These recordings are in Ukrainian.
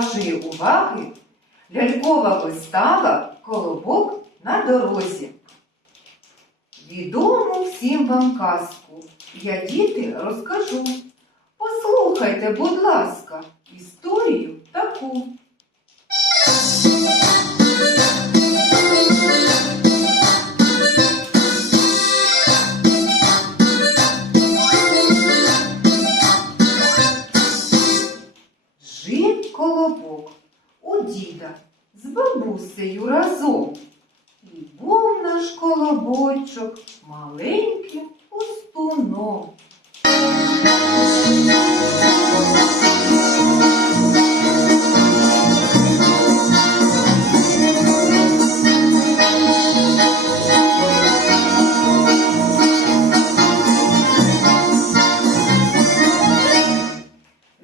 вашої уваги лялькова вистава Колобок на дорозі. Відому всім вам казку. Я діти розкажу. Послухайте, будь ласка, історію таку.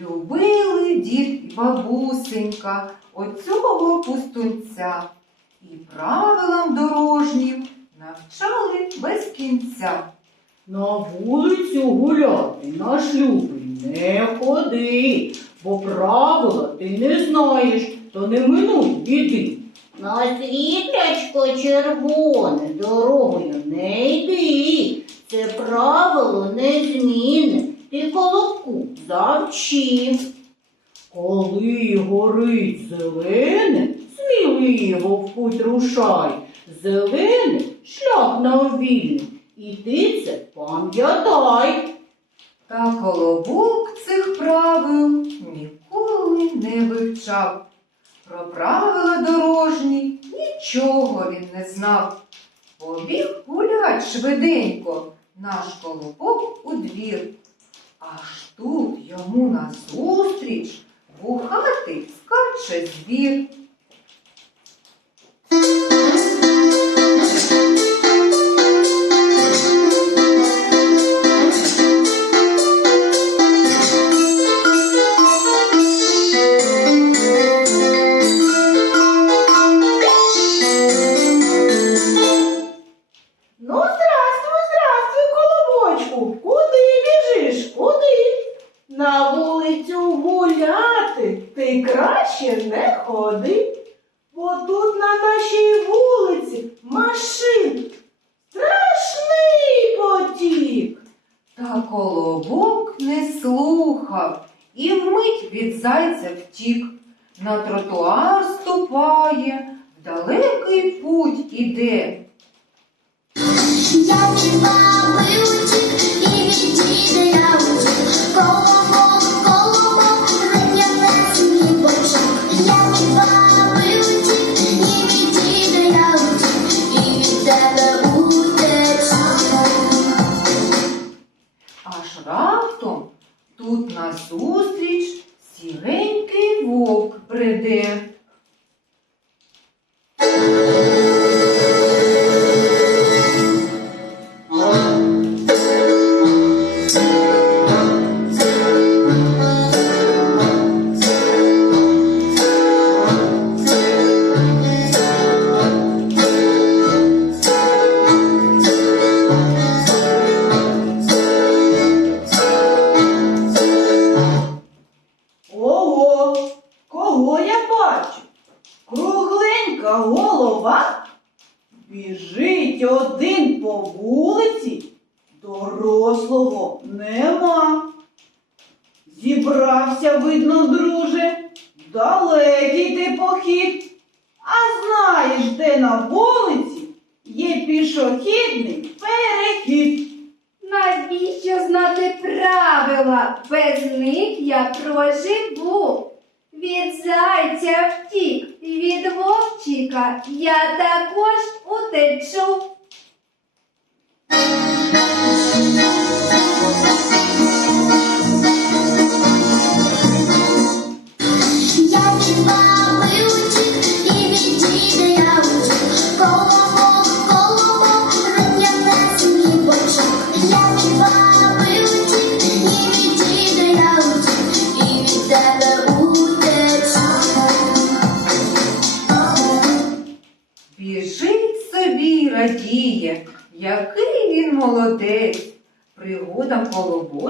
Любили дід і бабусенька оцього пустунця і правилам дорожнім навчали без кінця. На вулицю гуляти, наш любий, не ходи, бо правила ти не знаєш, то не минуй біди. На світлячко червоне дорогою не йди. Це правило не зміне, ти колобку завчи. Коли горить зелене, сміливо в путь рушай. Зелене шлях нам вільний, і ти це пам'ятай. Та колобок цих правил ніколи не вивчав. Про правила дорожні нічого він не знав. Побіг гулять швиденько наш колобок у двір. Аж тут йому назустріч вухатий скаче звір. Від зайця втік. На тротуар ступає, в далекий путь іде. Я утік і від діда я утік. Колобок, голова. Біжить один по вулиці, дорослого нема. Зібрався, видно, друже, далекий ти похід. А знаєш, де на вулиці є пішохідний перехід. Навіщо знати правила? Без них я проживу. Від зайця втік, від вовчика я також утечу.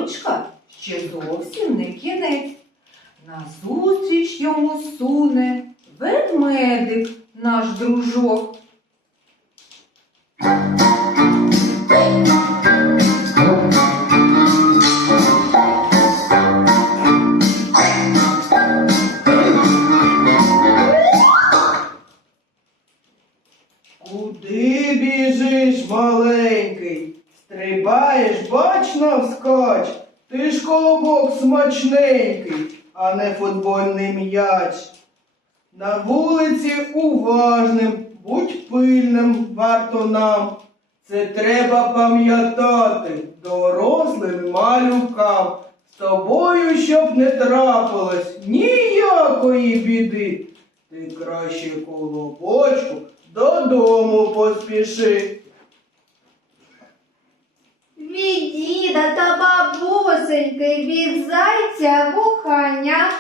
Молодець. Ще зовсім не кінець. Назустріч йому суне ведмедик наш дружок. Куди біжиш, маленький? Стрибаєш бачно вскач. Ти ж колобок смачненький, а не футбольний м'яч. На вулиці уважним, будь пильним варто нам. Це треба пам'ятати дорослим малюкам. З тобою, щоб не трапилось ніякої біди. Ти краще колобочку додому поспіши. Від діда та бабусеньки, від зайця вухання,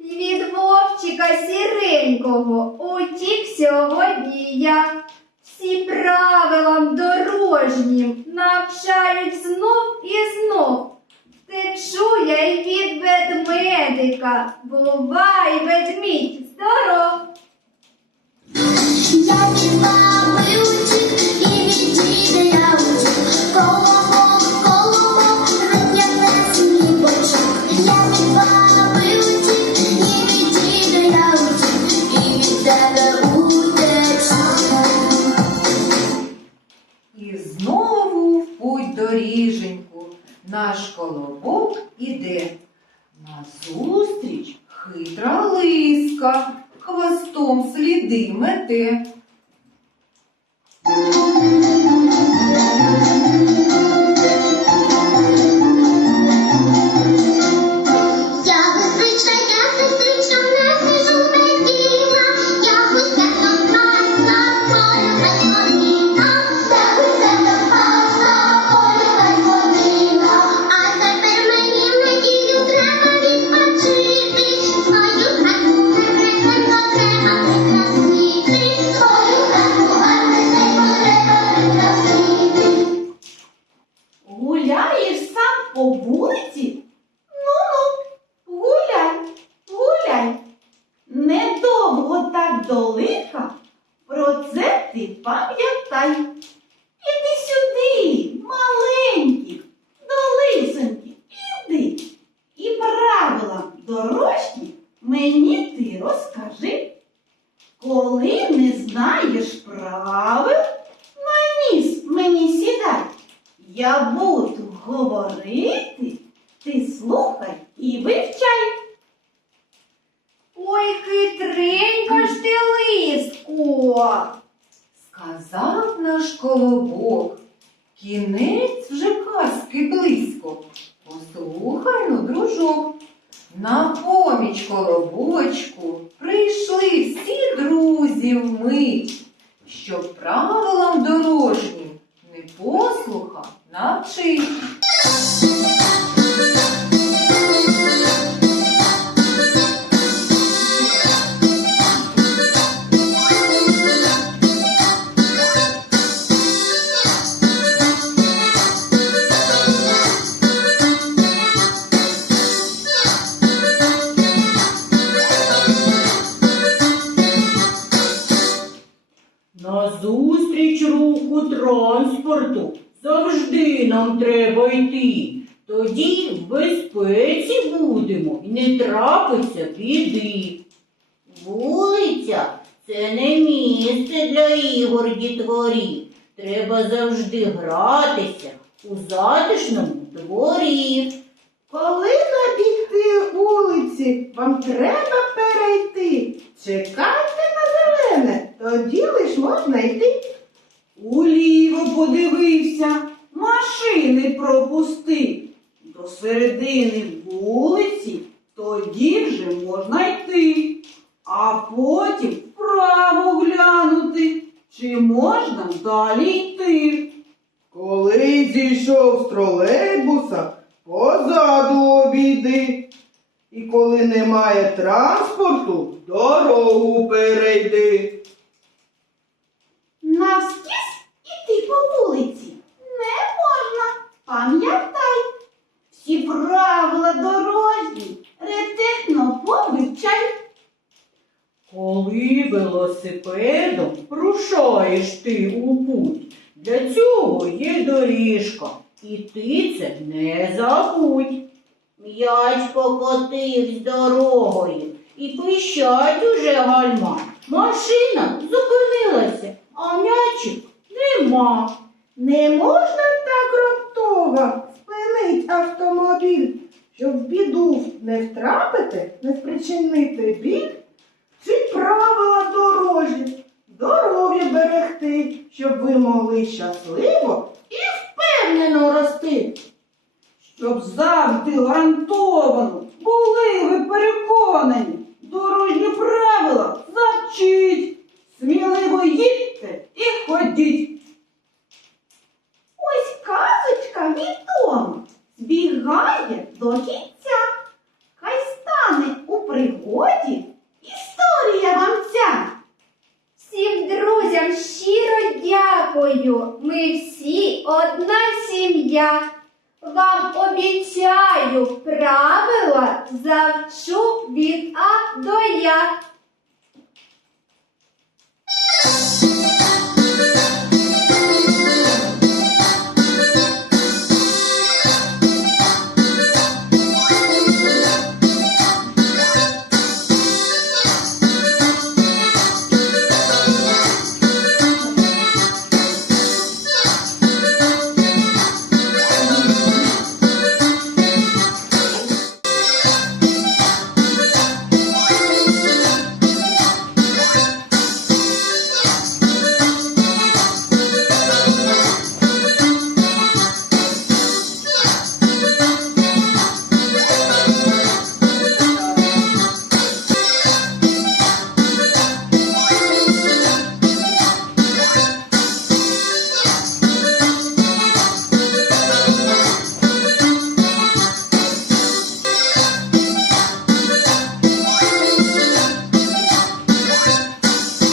від вовчика сіренького утік сьогодні я. Всі правилам дорожнім наш колобок іде. Назустріч хитра лиска, хвостом сліди мете. Сказав наш колобок. Кінець вже казки близько. Послухай ну, дружок. На поміч колобочку прийшли всі друзі вмить, щоб правилам дорожнім непослуха навчить. Назустріч руху транспорту завжди нам треба йти. Тоді в безпеці будемо і не трапиться біди. Вулиця це не місце для ігор дітворі. Треба завжди гратися у затишному дворі. Коли набігти вулиці, вам треба перейти. Чекайте на зелене, тоді лиш можна йти. Уліво подивився, машини пропусти. До середини вулиці тоді вже можна йти. А потім вправо глянути, чи можна далі йти. Коли зійшов з тролейбуса, позаду обійди. І коли немає транспорту, дорогу перейди. Навскіз іти по вулиці не можна. Пам'ятай, всі правила дорожні ретельно велосипедом рушаєш ти у путь. Для цього є доріжка, і ти це не забудь. М'яч покотивсь дорогою і пищать уже гальма. Машина зупинилася, а м'ячик нема. Не можна так раптово спинить автомобіль, щоб в біду не втрапити, не спричинити біль. Ці правила дорожні, здоров'я берегти, щоб ви могли щасливо і впевнено рости. Щоб завжди гарантовано були ви переконані, сім'я. Вам обіцяю правила завчу від А до Я.